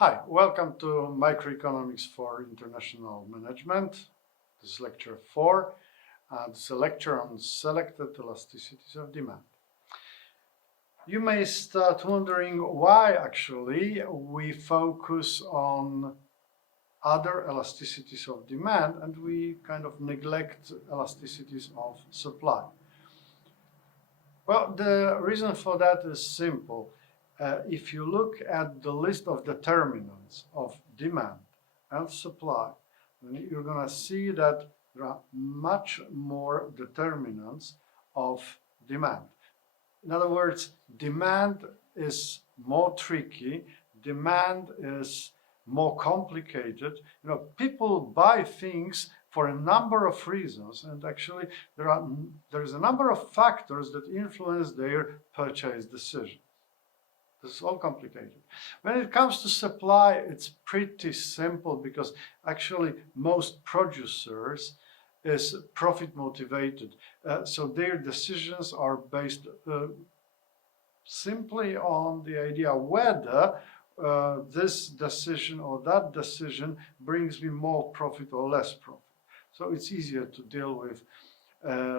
Hi, welcome to Microeconomics for International Management. This is lecture 4. This is a lecture on selected elasticities of demand. You may start wondering why actually we focus on other elasticities of demand and we kind of neglect elasticities of supply. Well, the reason for that is simple. If you look at the list of determinants of demand and supply, then you're going to see that there are much more determinants of demand. In other words, demand is more tricky, demand is more complicated. People buy things for a number of reasons, and actually there is a number of factors that influence their purchase decision. This is all complicated. When it comes to supply, it's pretty simple because actually most producers is profit motivated. So their decisions are based simply on the idea whether this decision or that decision brings me more profit or less profit. So it's easier to deal with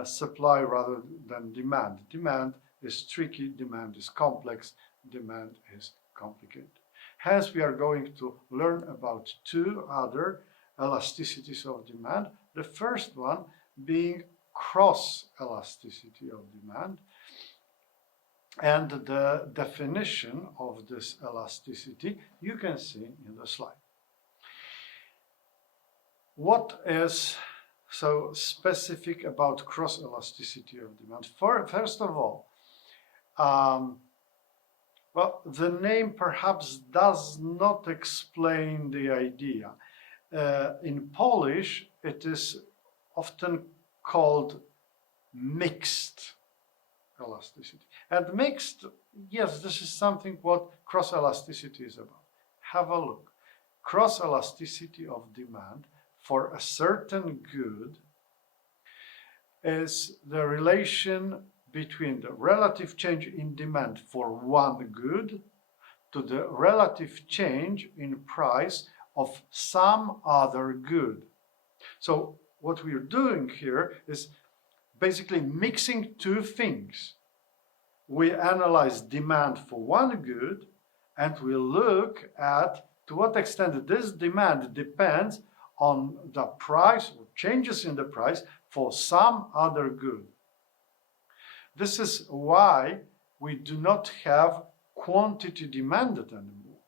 supply rather than demand. Demand is tricky, demand is complex, demand is complicated. Hence, we are going to learn about two other elasticities of demand. The first one being cross-elasticity of demand. And the definition of this elasticity you can see in the slide. What is so specific about cross-elasticity of demand? First of all, well, the name perhaps does not explain the idea. In Polish, it is often called mixed elasticity. And mixed, yes, this is something what cross-elasticity is about. Have a look. Cross-elasticity of demand for a certain good is the relation between the relative change in demand for one good to the relative change in price of some other good. So what we're doing here is basically mixing two things. We analyze demand for one good and we look at to what extent this demand depends on the price or changes in the price for some other good. This is why we do not have quantity demanded anymore,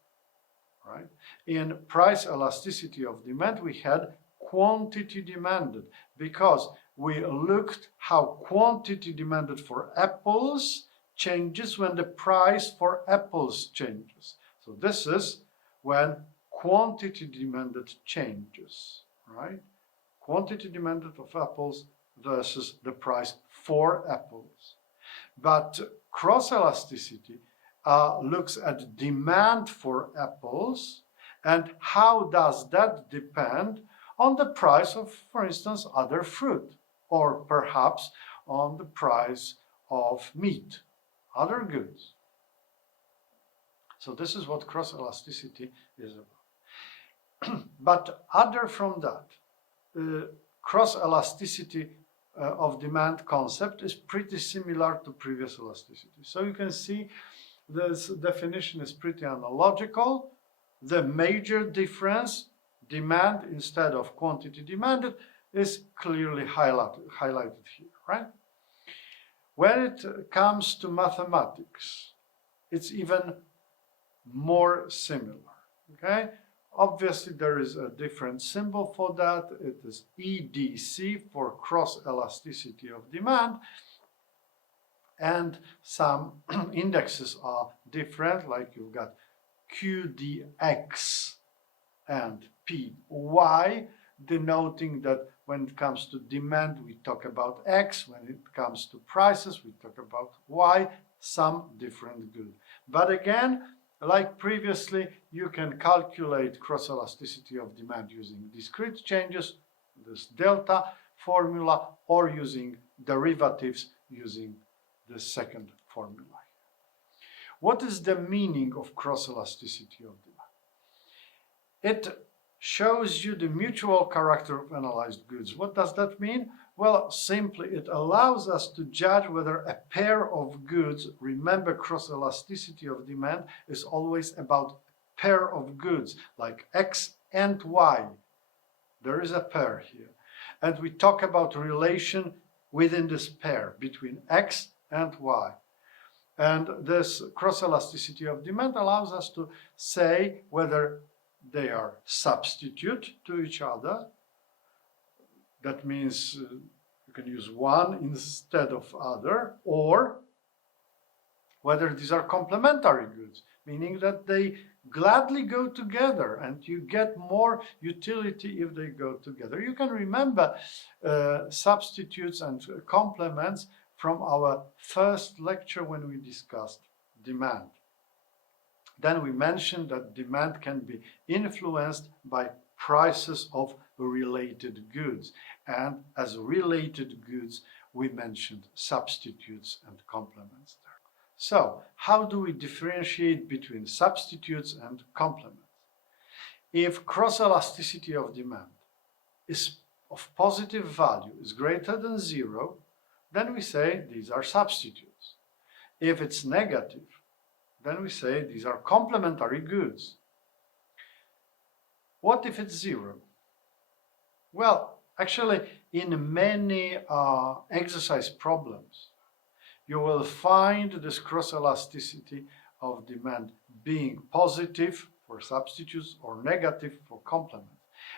right? In price elasticity of demand, we had quantity demanded because we looked how quantity demanded for apples changes when the price for apples changes. So this is when quantity demanded changes, right? Quantity demanded of apples versus the price for apples. But cross-elasticity looks at demand for apples and how does that depend on the price of, for instance, other fruit, or perhaps on the price of meat, other goods. So this is what cross-elasticity is about. But other from that, cross-elasticity of demand concept is pretty similar to previous elasticity. So you can see this definition is pretty analogical. The major difference, demand instead of quantity demanded, is clearly highlighted here, right? When it comes to mathematics, it's even more similar, okay? Obviously, there is a different symbol for that. It is EDC for cross-elasticity of demand. And some indexes are different, like you've got QDX and PY, denoting that when it comes to demand, we talk about X. When it comes to prices, we talk about Y, some different good. But again, like previously, you can calculate cross-elasticity of demand using discrete changes, this delta formula, or using derivatives using the second formula. What is the meaning of cross-elasticity of demand? It shows you the mutual character of analyzed goods. What does that mean? Well, simply it allows us to judge whether a pair of goods, remember cross-elasticity of demand is always about pair of goods, like X and Y. There is a pair here. And we talk about relation within this pair between X and Y. And this cross-elasticity of demand allows us to say whether they are substitute to each other. That means you can use one instead of other, or whether these are complementary goods, meaning that they gladly go together and you get more utility if they go together. You can remember substitutes and complements from our first lecture when we discussed demand. Then we mentioned that demand can be influenced by prices of related goods. And as related goods, we mentioned substitutes and complements there. So, how do we differentiate between substitutes and complements? If cross-elasticity of demand is of positive value, is greater than 0, then we say these are substitutes. If it's negative, then we say these are complementary goods. What if it's 0? Well, actually, in many exercise problems, you will find this cross-elasticity of demand being positive for substitutes or negative for complements.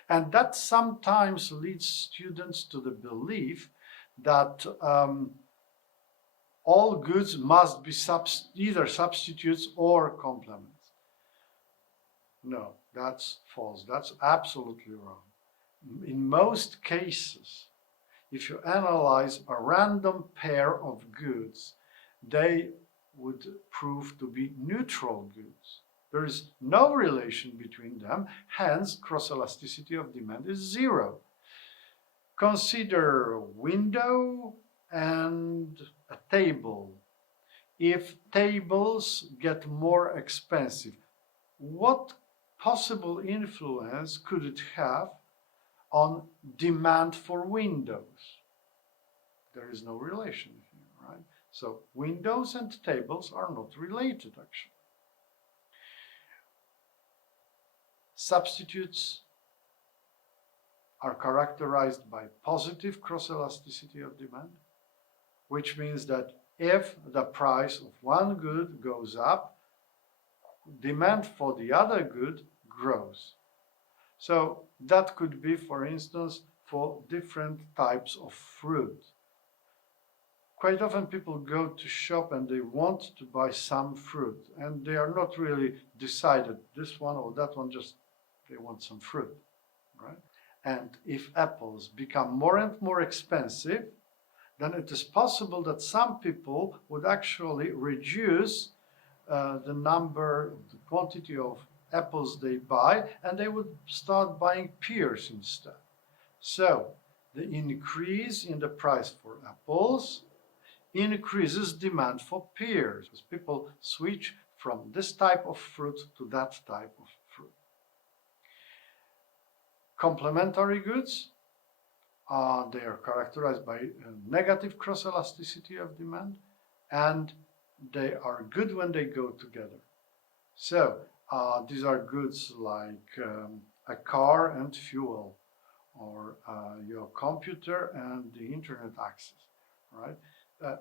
And that sometimes leads students to the belief that all goods must be either substitutes or complements. No, that's false. That's absolutely wrong. In most cases, if you analyze a random pair of goods, they would prove to be neutral goods. There is no relation between them, hence cross-elasticity of demand is 0. Consider a window and a table. If tables get more expensive, what possible influence could it have on demand for windows? There is no relation here, right? So windows and tables are not related, actually. Substitutes are characterized by positive cross-elasticity of demand, which means that if the price of one good goes up, demand for the other good grows. So that could be, for instance, for different types of fruit. Quite often people go to shop and they want to buy some fruit and they are not really decided this one or that one, just they want some fruit, right? And if apples become more and more expensive, then it is possible that some people would actually reduce the quantity of apples they buy, and they would start buying pears instead. So the increase in the price for apples increases demand for pears, because people switch from this type of fruit to that type of fruit. Complementary goods, they are characterized by a negative cross-elasticity of demand, and they are good when they go together. So these are goods like a car and fuel, or your computer and the internet access, right?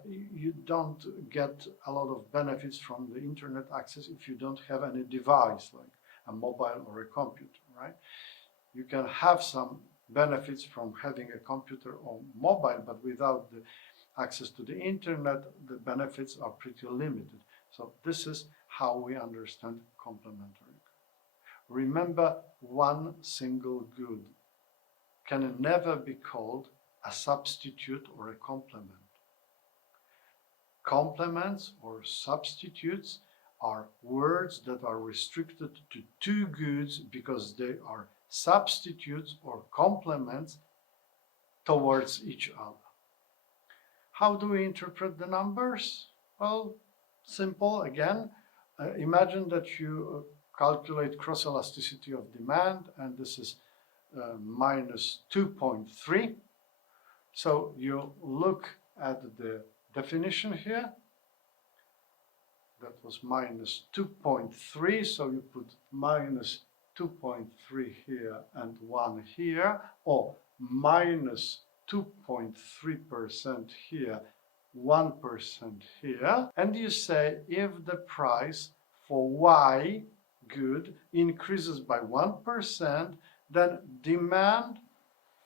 You don't get a lot of benefits from the internet access if you don't have any device like a mobile or a computer, right? You can have some benefits from having a computer or mobile, but without the access to the internet, the benefits are pretty limited. So this is how we understand complementary. Remember, one single good can never be called a substitute or a complement. Complements or substitutes are words that are restricted to two goods because they are substitutes or complements towards each other. How do we interpret the numbers? Well, simple again. Imagine that you calculate cross elasticity of demand, and this is minus 2.3. So you look at the definition here. That was minus 2.3, so you put minus 2.3 here and 1 here, or minus 2.3% here, 1% here, and you say if the price for Y good increases by 1%, then demand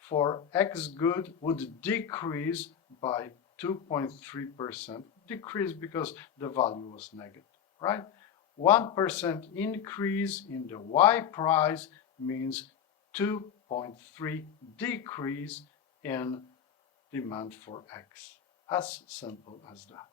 for X good would decrease by 2.3%. Decrease because the value was negative, right? 1% increase in the Y price means 2.3 decrease in demand for X. As simple as that.